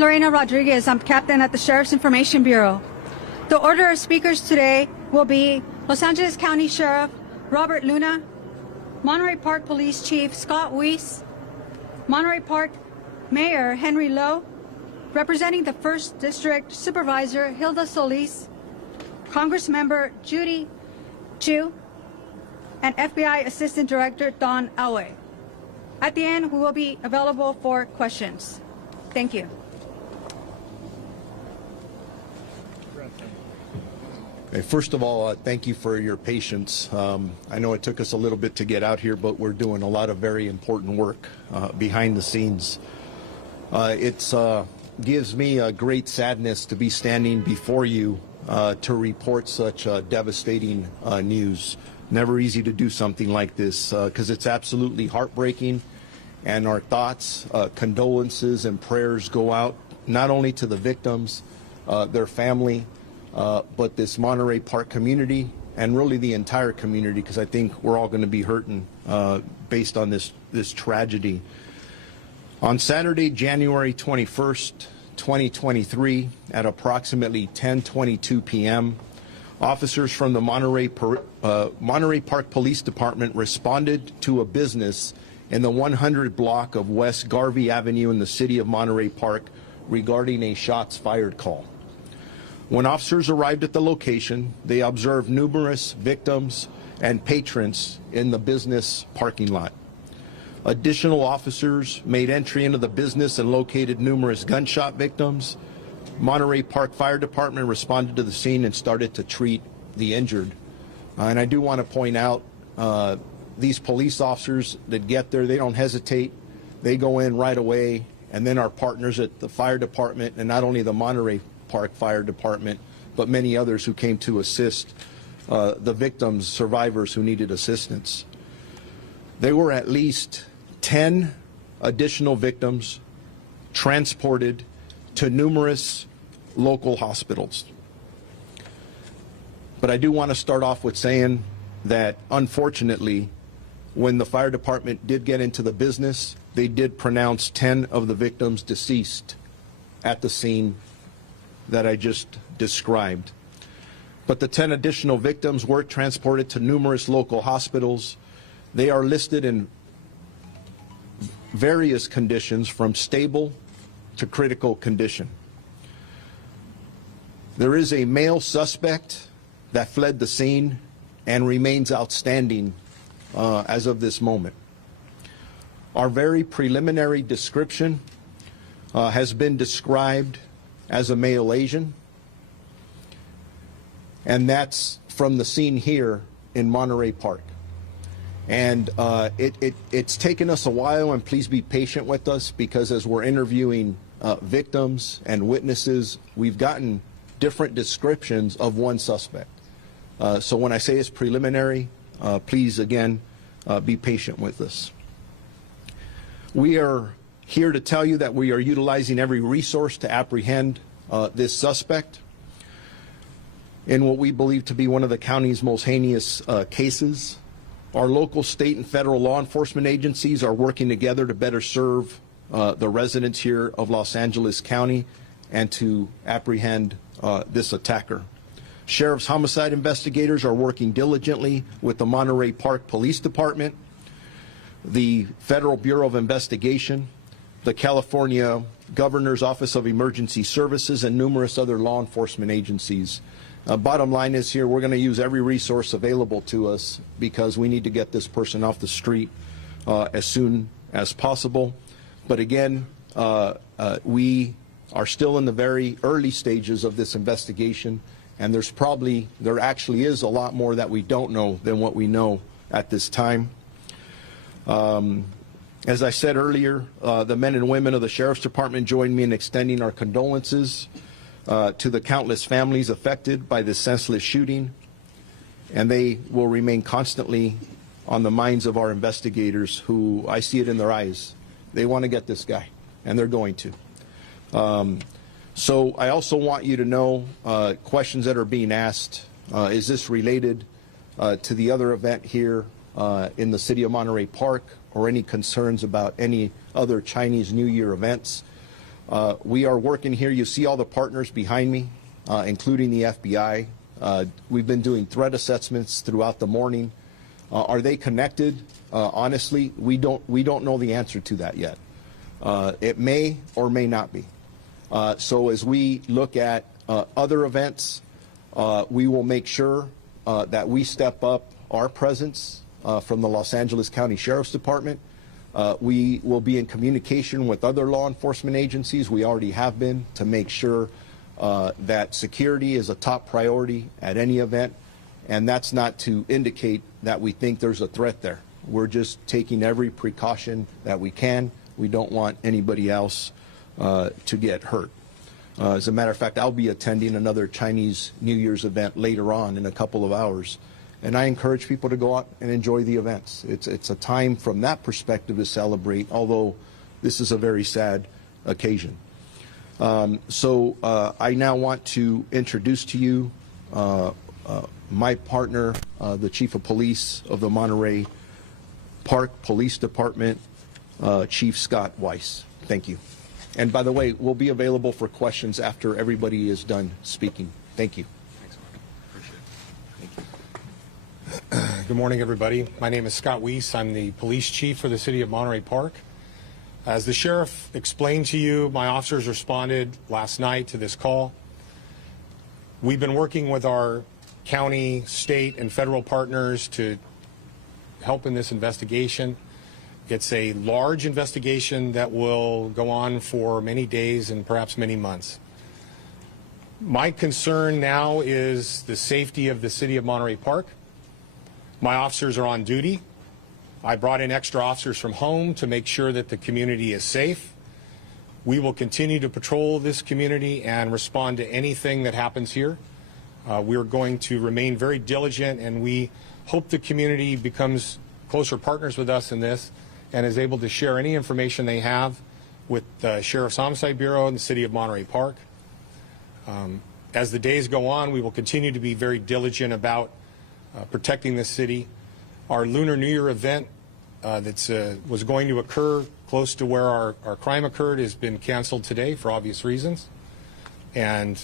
Lorena Rodriguez. I'm captain at the Sheriff's Information Bureau. The order of speakers today will be Los Angeles County Sheriff Robert Luna, Monterey Park Police Chief Scott Weiss, Monterey Park Mayor Henry Lowe, representing the 1st District Supervisor Hilda Solis, Congressmember Judy Chu, and FBI Assistant Director Don Alway. At the end, we will be available for questions. Thank you. Okay, first of all, thank you for your patience. I know it took us a little bit to get out here, but we're doing a lot of very important work behind the scenes. It gives me a great sadness to be standing before you to report such devastating news. Never easy to do something like this because it's absolutely heartbreaking, and our thoughts, condolences, and prayers go out not only to the victims, their family, but this Monterey Park community and really the entire community, because I think we're all going to be hurting based on this tragedy. On Saturday, January 21st, 2023, at approximately 10:22 p.m., officers from the Monterey Park Police Department responded to a business in the 100 block of West Garvey Avenue in the city of Monterey Park regarding a shots fired call. When officers arrived at the location, they observed numerous victims and patrons in the business parking lot. Additional officers made entry into the business and located numerous gunshot victims. Monterey Park Fire Department responded to the scene and started to treat the injured. And I do want to point out, these police officers that get there, they don't hesitate. They go in right away, and then our partners at the fire department, and not only the Monterey Park Fire Department, but many others who came to assist the victims, survivors who needed assistance. There were at least 10 additional victims transported to numerous local hospitals. But I do want to start off with saying that, unfortunately, when the fire department did get into the business, they did pronounce 10 of the victims deceased at the scene that I just described. But the 10 additional victims were transported to numerous local hospitals. They are listed in various conditions from stable to critical condition. There is a male suspect that fled the scene and remains outstanding as of this moment. Our very preliminary description has been described as a male Asian, and that's from the scene here in Monterey Park. And it's taken us a while, and please be patient with us, because as we're interviewing victims and witnesses, we've gotten different descriptions of one suspect. So when I say it's preliminary, please again be patient with us. We are here to tell you that we are utilizing every resource to apprehend this suspect in what we believe to be one of the county's most heinous cases. Our local, state, and federal law enforcement agencies are working together to better serve the residents here of Los Angeles County and to apprehend this attacker. Sheriff's homicide investigators are working diligently with the Monterey Park Police Department, the Federal Bureau of Investigation, the California Governor's Office of Emergency Services, and numerous other law enforcement agencies. Bottom line is here, we're going to use every resource available to us because we need to get this person off the street as soon as possible. But again, we are still in the very early stages of this investigation, and there actually is a lot more that we don't know than what we know at this time. As I said earlier, the men and women of the Sheriff's Department join me in extending our condolences to the countless families affected by this senseless shooting, and they will remain constantly on the minds of our investigators, who, I see it in their eyes, they want to get this guy, and they're going to. So I also want you to know questions that are being asked. Is this related to the other event here in the city of Monterey Park, or any concerns about any other Chinese New Year events? We are working here. You see all the partners behind me, including the FBI. We've been doing threat assessments throughout the morning. Are they connected? Honestly, we don't know the answer to that yet. It may or may not be. So as we look at other events, we will make sure that we step up our presence from the Los Angeles County Sheriff's Department. We will be in communication with other law enforcement agencies. We already have been, to make sure that security is a top priority at any event. And that's not to indicate that we think there's a threat there. We're just taking every precaution that we can. We don't want anybody else to get hurt. As a matter of fact, I'll be attending another Chinese New Year's event later on in a couple of hours. And I encourage people to go out and enjoy the events. It's a time from that perspective to celebrate, although this is a very sad occasion. So I now want to introduce to you my partner, the Chief of Police of the Monterey Park Police Department, Chief Scott Weiss. Thank you. And by the way, we'll be available for questions after everybody is done speaking. Thank you. Thanks, Mark. Appreciate it. Thank you. Good morning, everybody. My name is Scott Weiss. I'm the police chief for the city of Monterey Park. As the sheriff explained to you, my officers responded last night to this call. We've been working with our county, state, and federal partners to help in this investigation. It's a large investigation that will go on for many days and perhaps many months. My concern now is the safety of the city of Monterey Park. My officers are on duty. I brought in extra officers from home to make sure that the community is safe. We will continue to patrol this community and respond to anything that happens here. We're going to remain very diligent, and we hope the community becomes closer partners with us in this and is able to share any information they have with the Sheriff's Homicide Bureau and the City of Monterey Park. As the days go on, we will continue to be very diligent about protecting the city. Our Lunar New Year event that was going to occur close to where our crime occurred has been canceled today for obvious reasons. And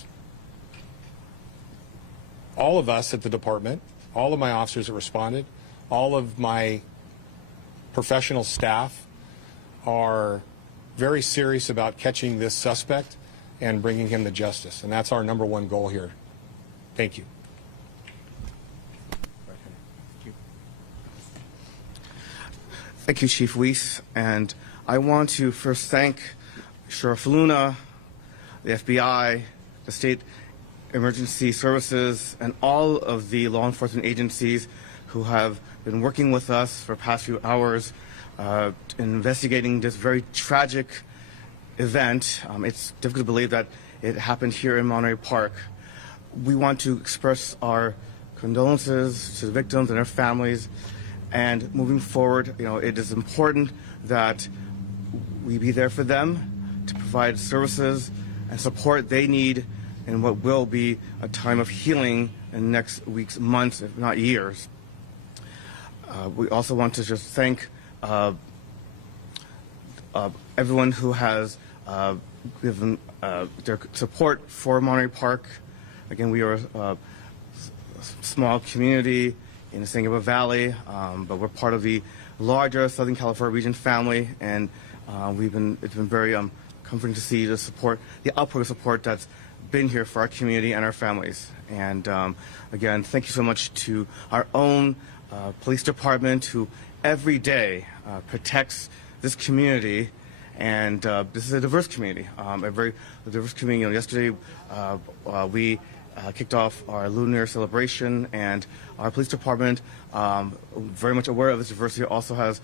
all of us at the department, all of my officers that responded, all of my professional staff are very serious about catching this suspect and bringing him to justice. And that's our #1 goal here. Thank you. Thank you, Chief Weiss. And I want to first thank Sheriff Luna, the FBI, the State Emergency Services, and all of the law enforcement agencies who have been working with us for the past few hours in investigating this very tragic event. It's difficult to believe that it happened here in Monterey Park. We want to express our condolences to the victims and their families. And moving forward, it is important that we be there for them to provide services and support they need in what will be a time of healing in next weeks, months, if not years. We also want to just thank everyone who has given their support for Monterey Park. Again, we are a small community in the San Gabriel Valley, but we're part of the larger Southern California region family, and it's been very comforting to see the support, the output of support that's been here for our community and our families. And again, thank you so much to our own police department, who every day protects this community. And this is a diverse community, a very diverse community. Yesterday we kicked off our Lunar celebration, and our police department, very much aware of this diversity, also has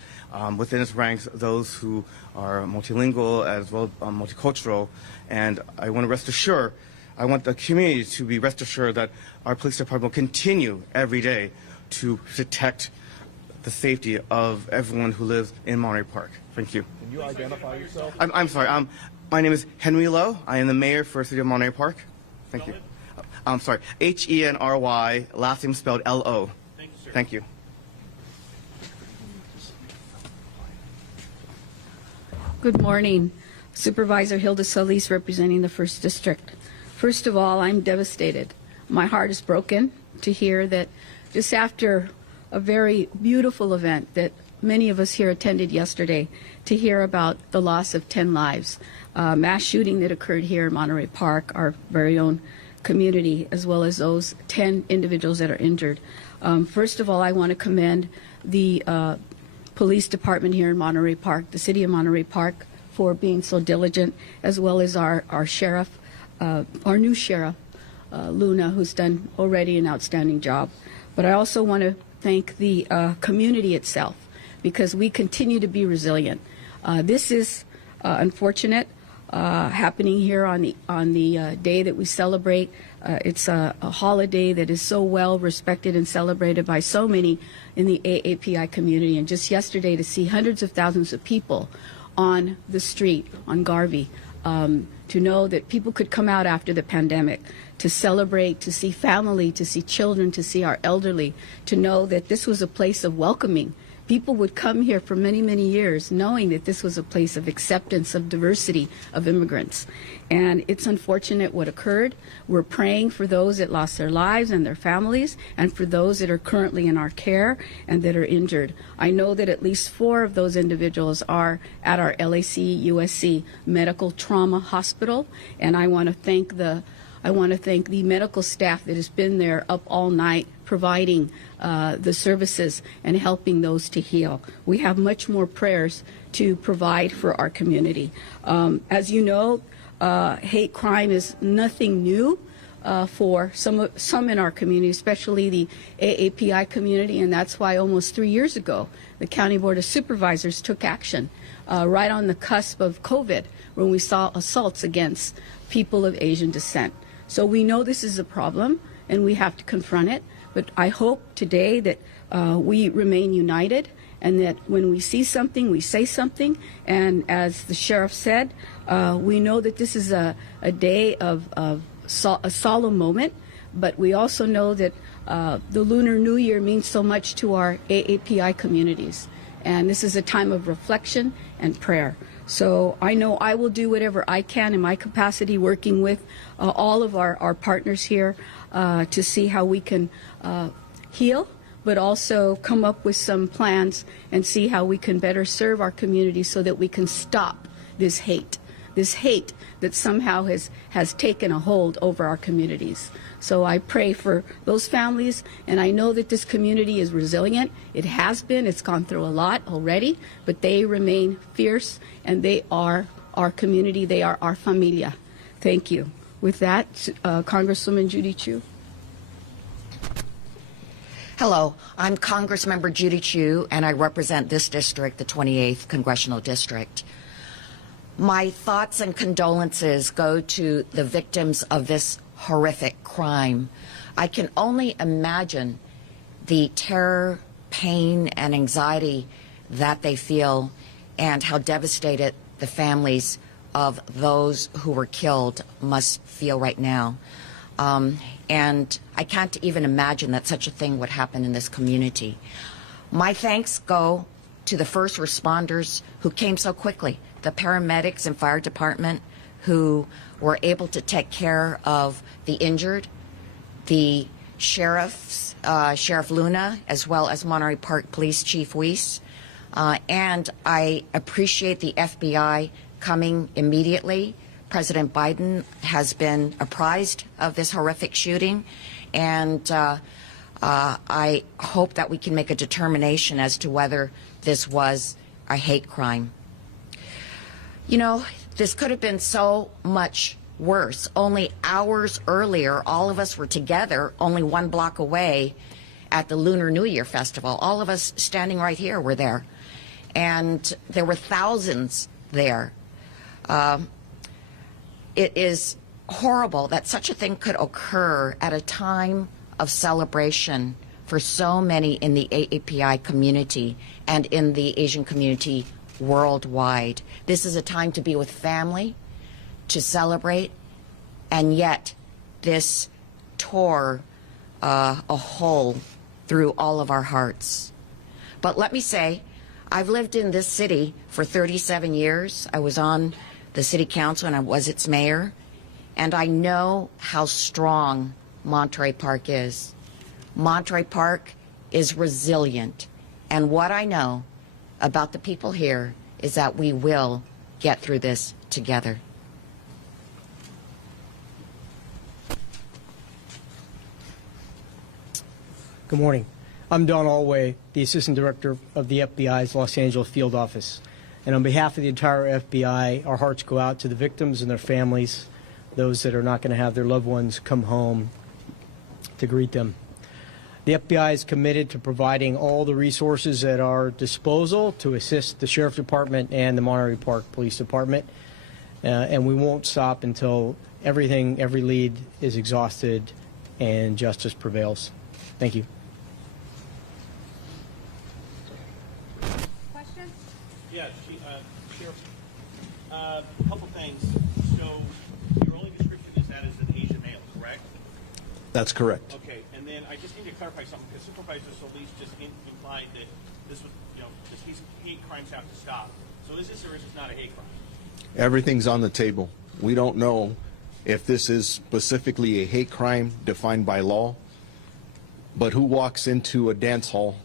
within its ranks those who are multilingual as well as multicultural. And I want the community to be rest assured that our police department will continue every day to protect the safety of everyone who lives in Monterey Park. Thank you. Can you identify yourself? I'm sorry. My name is Henry Lowe. I am the mayor for the city of Monterey Park. Thank you. I'm sorry. Henry, last name spelled Lo. Thank you, sir. Thank you. Good morning. Supervisor Hilda Solis, representing the 1st District. First of all, I'm devastated. My heart is broken to hear that just after a very beautiful event that many of us here attended yesterday, to hear about the loss of 10 lives, mass shooting that occurred here in Monterey Park, our very own community, as well as those 10 individuals that are injured. First of all, I want to commend the police department here in Monterey Park, the city of Monterey Park, for being so diligent, as well as our sheriff, our new sheriff, Luna, who's done already an outstanding job. But I also want to thank the community itself, because we continue to be resilient. This is unfortunate, happening here on the day that we celebrate. It's a holiday that is so well respected and celebrated by so many in the AAPI community. And just yesterday, to see hundreds of thousands of people on the street on Garvey, to know that people could come out after the pandemic to celebrate, to see family, to see children, to see our elderly, to know that this was a place of welcoming. People would come here for many, many years knowing that this was a place of acceptance, of diversity, of immigrants. And it's unfortunate what occurred. We're praying for those that lost their lives and their families, and for those that are currently in our care and that are injured. I know that at least 4 of those individuals are at our LAC USC Medical Trauma Hospital, and I want to thank the medical staff that has been there up all night providing the services and helping those to heal. We have much more prayers to provide for our community. As you know, hate crime is nothing new for some in our community, especially the AAPI community, and that's why almost 3 years ago the County Board of Supervisors took action right on the cusp of COVID, when we saw assaults against people of Asian descent. So we know this is a problem and we have to confront it, but I hope today that we remain united, and that when we see something, we say something. And as the sheriff said, we know that this is a day of a solemn moment, but we also know that the Lunar New Year means so much to our AAPI communities. And this is a time of reflection and prayer. So I know I will do whatever I can in my capacity, working with all of our partners here to see how we can heal, but also come up with some plans and see how we can better serve our community so that we can stop this hate that somehow has taken a hold over our communities. So I pray for those families, and I know that this community is resilient. It has been. It's gone through a lot already, but they remain fierce, and they are our community. They are our familia. Thank you. With that, Congresswoman Judy Chu. Hello, I'm Congressmember Judy Chu, and I represent this district, the 28th Congressional District. My thoughts and condolences go to the victims of this horrific crime. I can only imagine the terror, pain, and anxiety that they feel, and how devastated the families of those who were killed must feel right now. And I can't even imagine that such a thing would happen in this community. My thanks go to the first responders who came so quickly, the paramedics and fire department who were able to take care of the injured, the sheriffs, Sheriff Luna, as well as Monterey Park Police Chief Weiss. And I appreciate the FBI coming immediately. President Biden has been apprised of this horrific shooting, and I hope that we can make a determination as to whether this was a hate crime. You know, this could have been so much worse. Only hours earlier, all of us were together, only 1 block away, at the Lunar New Year Festival. All of us standing right here were there, and there were thousands there. It is horrible that such a thing could occur at a time of celebration for so many in the AAPI community and in the Asian community worldwide. This is a time to be with family, to celebrate, and yet this tore a hole through all of our hearts. But let me say, I've lived in this city for 37 years. I was on the city council, and I was its mayor, and I know how strong Monterey Park is. Monterey Park is resilient, and what I know about the people here is that we will get through this together. Good morning. I'm Don Alway, the Assistant Director of the FBI's Los Angeles Field Office. And on behalf of the entire FBI, our hearts go out to the victims and their families, those that are not going to have their loved ones come home to greet them. The FBI is committed to providing all the resources at our disposal to assist the Sheriff Department and the Monterey Park Police Department. And we won't stop until every lead is exhausted and justice prevails. Thank you. Yeah, Sheriff, a couple things. So your only description is that as an Asian male, correct? That's correct. Okay, and then I just need to clarify something, because Supervisor Solis just implied that this was, these hate crimes have to stop. So is this or is this not a hate crime? Everything's on the table. We don't know if this is specifically a hate crime defined by law, but who walks into a dance hall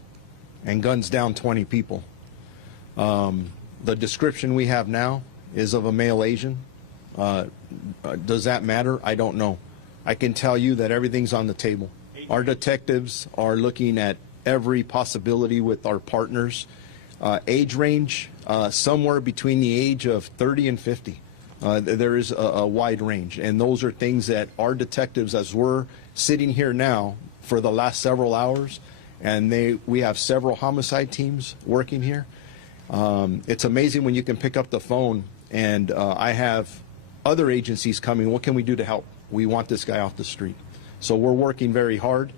and guns down 20 people? The description we have now is of a male Asian. Does that matter? I don't know. I can tell you that everything's on the table. Our detectives are looking at every possibility with our partners. Age range, somewhere between the age of 30 and 50. There is a wide range, and those are things that our detectives, as we're sitting here now for the last several hours, and we have several homicide teams working here. It's amazing when you can pick up the phone and I have other agencies coming. What can we do to help? We want this guy off the street. So we're working very hard,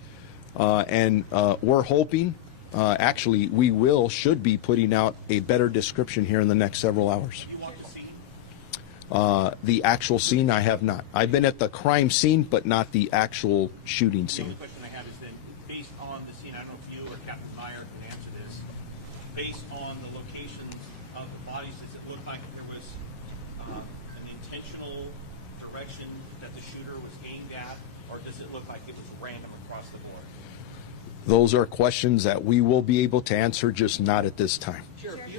and we're hoping, actually, we should be putting out a better description here in the next several hours. You want the scene? The actual scene, I have not. I've been at the crime scene, but not the actual shooting The scene. only question I have is then, based on the scene, I don't know if you or Captain Meyer can answer this, based on the locations of the bodies, does it look like there was an intentional direction that the shooter was aimed at, or does it look like it was random across the board? Those are questions that we will be able to answer, just not at this time. Yes, the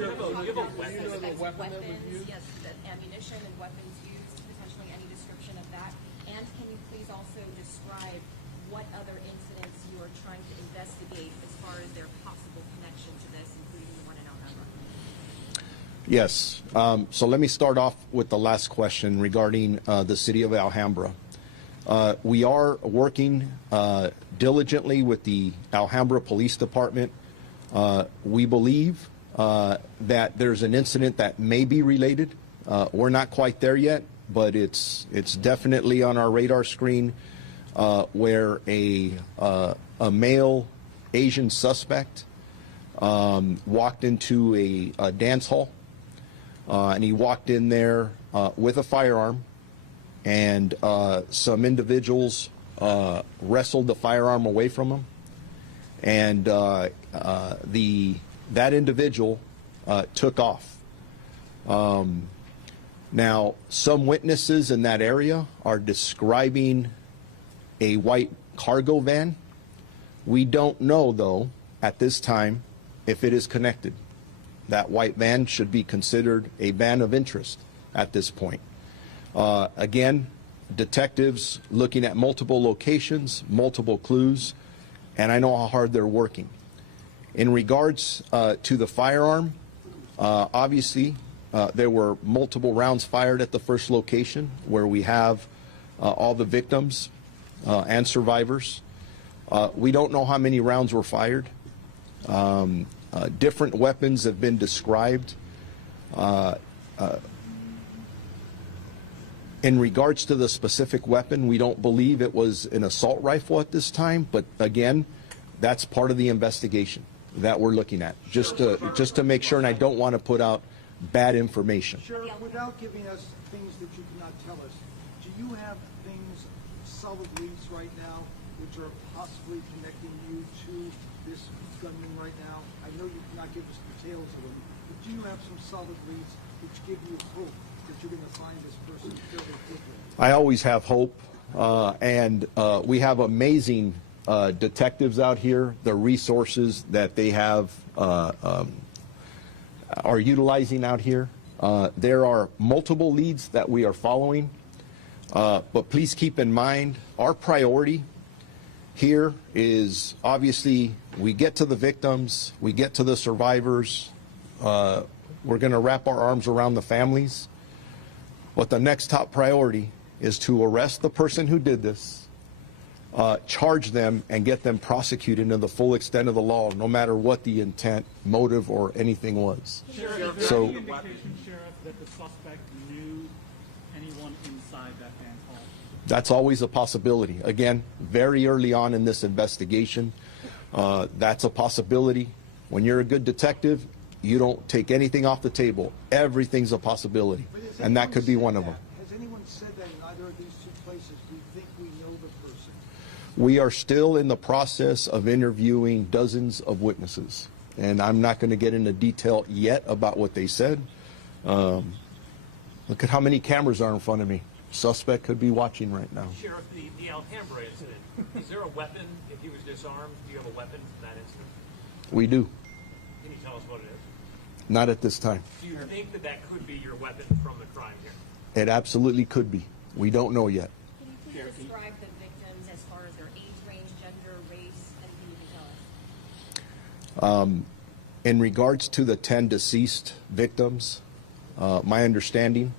ammunition and weapons used, potentially any description of that. And can you please also describe what other incidents you are trying to investigate as far as their possible connection to this, including the one in Alhambra? Yes. So let me start off with the last question regarding the city of Alhambra. We are working diligently with the Alhambra Police Department. We believe that there's an incident that may be related. We're not quite there yet, but it's definitely on our radar screen, where a male Asian suspect walked into a dance hall, and he walked in there with a firearm, and some individuals wrestled the firearm away from him, and that individual took off. Now, some witnesses in that area are describing a white cargo van. We don't know, though, at this time, if it is connected. That white van should be considered a van of interest at this point. Again, detectives looking at multiple locations, multiple clues, and I know how hard they're working. In regards to the firearm, obviously, there were multiple rounds fired at the first location where we have all the victims and survivors. We don't know how many rounds were fired. Different weapons have been described. In regards to the specific weapon, we don't believe it was an assault rifle at this time, but again, that's part of the investigation that we're looking at, just to make sure, and I don't want to put out bad information. Sheriff, without giving us things that you cannot tell us, do you have things, solid leads right now, which are possibly connecting you to this gunman right now? I know you cannot give us details of them, but do you have some solid leads which give you hope that you're going to find this person fairly quickly? I always have hope, and we have amazing detectives out here. The resources that they have are utilizing out here. There are multiple leads that we are following, but please keep in mind our priority here is obviously we get to the victims, we get to the survivors, we're going to wrap our arms around the families, but the next top priority is to arrest the person who did this, charge them, and get them prosecuted to the full extent of the law, no matter what the intent, motive, or anything was. Sheriff, is there any indication, Sheriff, that the suspect knew anyone inside that dance hall? That's always a possibility. Again, very early on in this investigation, that's a possibility. When you're a good detective, you don't take anything off the table. Everything's a possibility, and that could be one of them. Has anyone said that in either of these two places, we think we know the person? We are still in the process of interviewing dozens of witnesses, and I'm not going to get into detail yet about what they said. Look at how many cameras are in front of me. Suspect could be watching right now. Sheriff, the Alhambra incident, is there a weapon if he was disarmed? Do you have a weapon from that incident? We do. Can you tell us what it is? Not at this time. Do you think that that could be your weapon from the crime here? It absolutely could be. We don't know yet. Can you please describe the victims as far as their age range, gender, race, anything you can tell us? In regards to the 10 deceased victims, my understanding,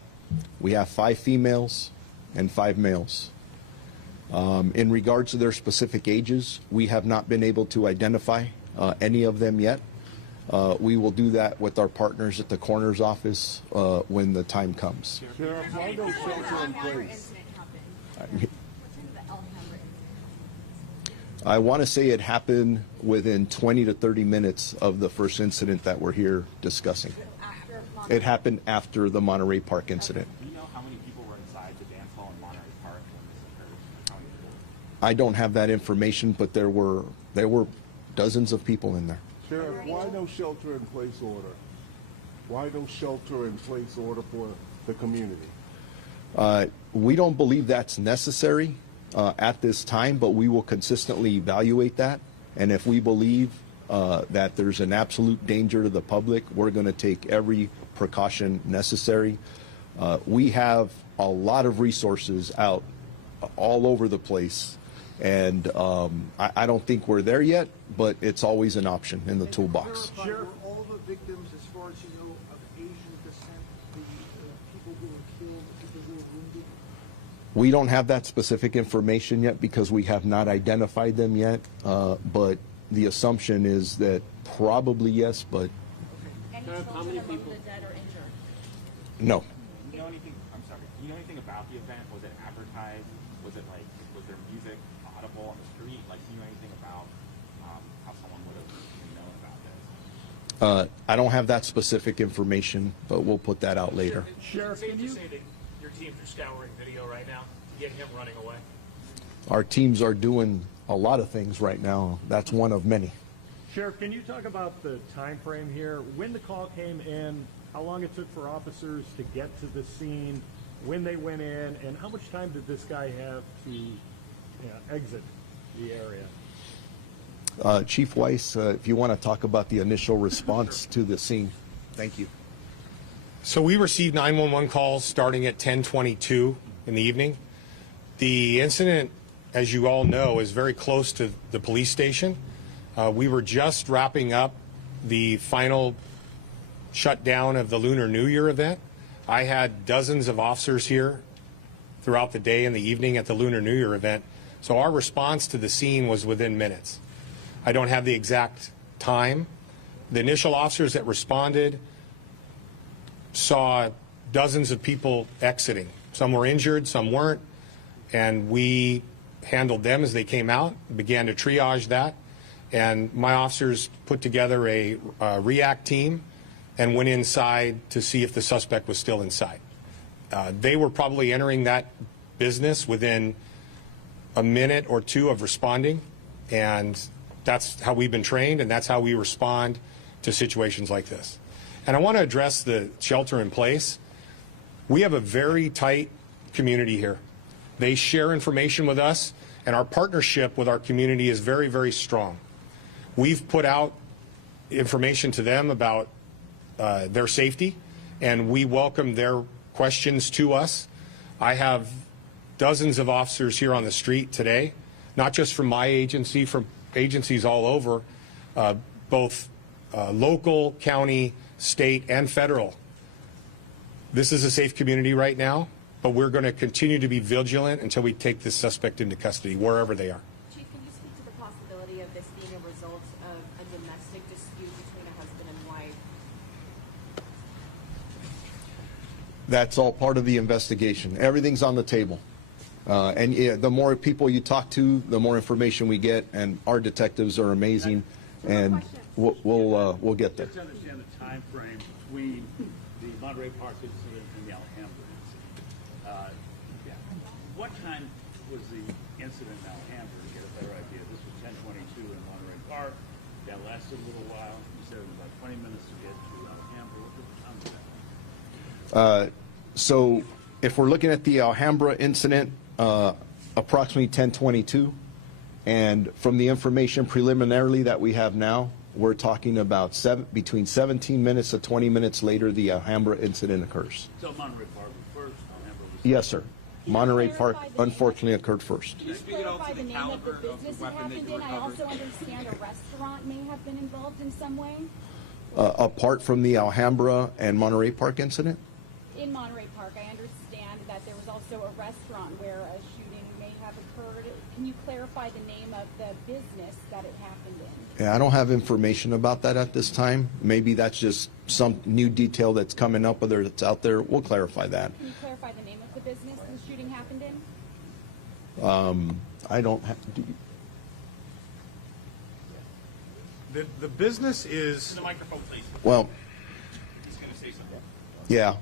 we have 5 females and 5 males. In regards to their specific ages, we have not been able to identify any of them yet. We will do that with our partners at the coroner's office when the time comes. Sheriff, why no shelter in place? I want to say it happened within 20 to 30 minutes of the first incident that we're here discussing. It happened after the Monterey Park incident. Do you know how many people were inside the dance hall in Monterey Park when this occurred? How many people? I don't have that information, but there were dozens of people in there. Sheriff, why no shelter in place order? Why no shelter in place order for the community? We don't believe that's necessary at this time, but we will consistently evaluate that. And if we believe that there's an absolute danger to the public, we're going to take every precaution necessary. We have a lot of resources out all over the place, and I don't think we're there yet, but it's always an option in the toolbox. Were all the victims, as far as you know, of Asian descent, the people who were killed, the people who were wounded? We don't have that specific information yet because we have not identified them yet, but the assumption is that probably yes, but Any children among the dead or injured? no. Do you know anything? I'm sorry. Do you know anything about the event? Was it advertised? Was it like? Was there music audible on the street? Like, do you know anything about how someone would have known about this? I don't have that specific information, but we'll put that out later. Sheriff, Safe can to you? say that your teams are scouring video right now to get him running away? Our teams are doing a lot of things right now. That's one of many. Sheriff, can you talk about the time frame here? When the call came in, how long it took for officers to get to the scene, when they went in, and how much time did this guy have to exit the area? Chief Weiss, if you want to talk about the initial response to the scene. Thank you. So we received 911 calls starting at 10:22 in the evening. The incident, as you all know, is very close to the police station. We were just wrapping up the final shutdown of the Lunar New Year event. I had dozens of officers here throughout the day and the evening at the Lunar New Year event, so our response to the scene was within minutes. I don't have the exact time. The initial officers that responded saw dozens of people exiting. Some were injured, some weren't, and we handled them as they came out, began to triage that, and my officers put together a REACT team and went inside to see if the suspect was still inside. They were probably entering that business within a minute or two of responding, and that's how we've been trained, and that's how we respond to situations like this. And I want to address the shelter in place. We have a very tight community here. They share information with us, and our partnership with our community is very, very strong. We've put out information to them about their safety, and we welcome their questions to us. I have dozens of officers here on the street today, not just from my agency, from agencies all over, both local, county, state, and federal. This is a safe community right now, but we're going to continue to be vigilant until we take this suspect into custody, wherever they are. Chief, can you speak to the possibility of this being a result of a domestic dispute between a husband and wife? That's all part of the investigation. Everything's on the table. And yeah, the more people you talk to, the more information we get, and our detectives are amazing, and we'll get there. Just to understand the time frame between the Monterey Park incident and the Alhambra incident. What time was the incident in Alhambra, to get a better idea? This was 10:22 in Monterey Park. That lasted a little while. You said it was about 20 minutes to get to Alhambra. What was the time of that? So if we're looking at the Alhambra incident, approximately 10:22, and from the information preliminarily that we have now, we're talking about between 17 minutes to 20 minutes later, the Alhambra incident occurs. So Monterey Park was first, Alhambra was Yes, sir. Monterey Park unfortunately occurred first. Can you clarify the name of the business it happened in? I also understand a restaurant may have been involved in some way. Apart from the Alhambra and Monterey Park incident? In Monterey Park, I understand that there was also a restaurant where a shooting may have occurred. Can you clarify the name of the business that it happened in? Yeah, I don't have information about that at this time. Maybe that's just some new detail that's coming up, whether it's out there. We'll clarify that. Can you clarify the name of the business the shooting happened in? I don't have. The business is. The microphone, please. Well, He's going to say something. yeah.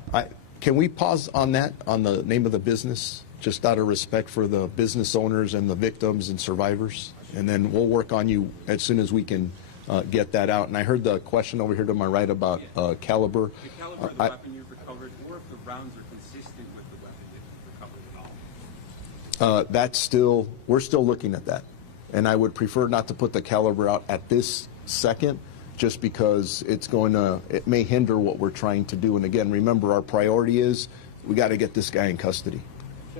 Can we pause on that, on the name of the business, just out of respect for the business owners and the victims and survivors? And then we'll work on you as soon as we can get that out. And I heard the question over here to my right about caliber. The caliber of the weapon you've recovered, or if the rounds are consistent with the weapon that you've recovered at all? We're still looking at that. And I would prefer not to put the caliber out at this second, just because it may hinder what we're trying to do. And again, remember, our priority is we got to get this guy in custody.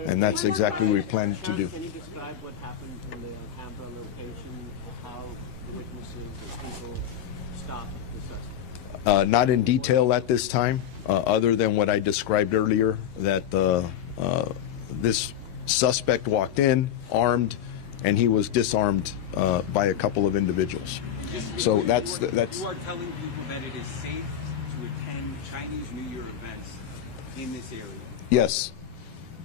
And that's exactly what we plan to do. Can you describe what happened in the Alhambra location, how the witnesses or people stopped the suspect? Not in detail at this time, other than what I described earlier, that this suspect walked in armed, and he was disarmed by a couple of individuals. So that's. You are telling people that it is safe to attend Chinese New Year events in this area. Yes.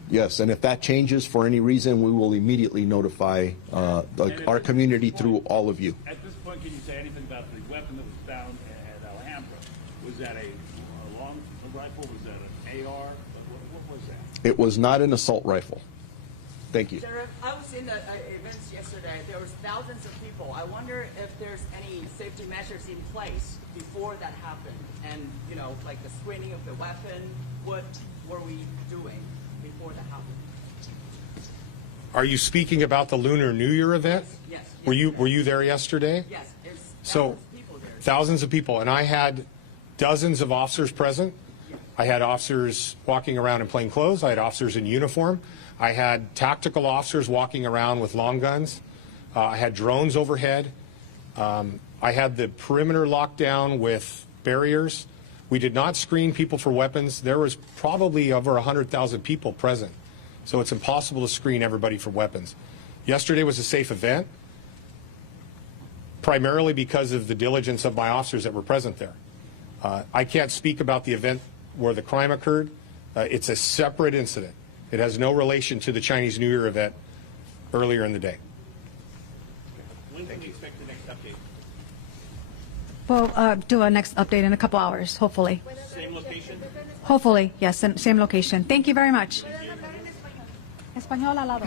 Yes, and if that changes for any reason, we will immediately notify our community through all of you. At this point, can you say anything about the weapon that was found at Alhambra? Was that a long rifle? Was that an AR? What was that? It was not an assault rifle. Thank you. Sheriff, I was in the events yesterday. There was thousands of people. I wonder if there's any safety measures in place before that happened. And, you know, like the screening of the weapon, what were we doing before that happened? Are you speaking about the Lunar New Year event? Yes. Were you there yesterday? Yes. There's So thousands of people, and I had dozens of officers present. I had officers walking around in plain clothes. I had officers in uniform. I had tactical officers walking around with long guns. I had drones overhead. I had the perimeter locked down with barriers. We did not screen people for weapons. There was probably over 100,000 people present, so it's impossible to screen everybody for weapons. Yesterday was a safe event, primarily because of the diligence of my officers that were present there. I can't speak about the event where the crime occurred. It's a separate incident. It has no relation to the Chinese New Year event earlier in the day. When can we expect the next update? We'll do a next update in a couple hours, hopefully. Same location? Hopefully, yes, same location. Thank you very much. Español al lado.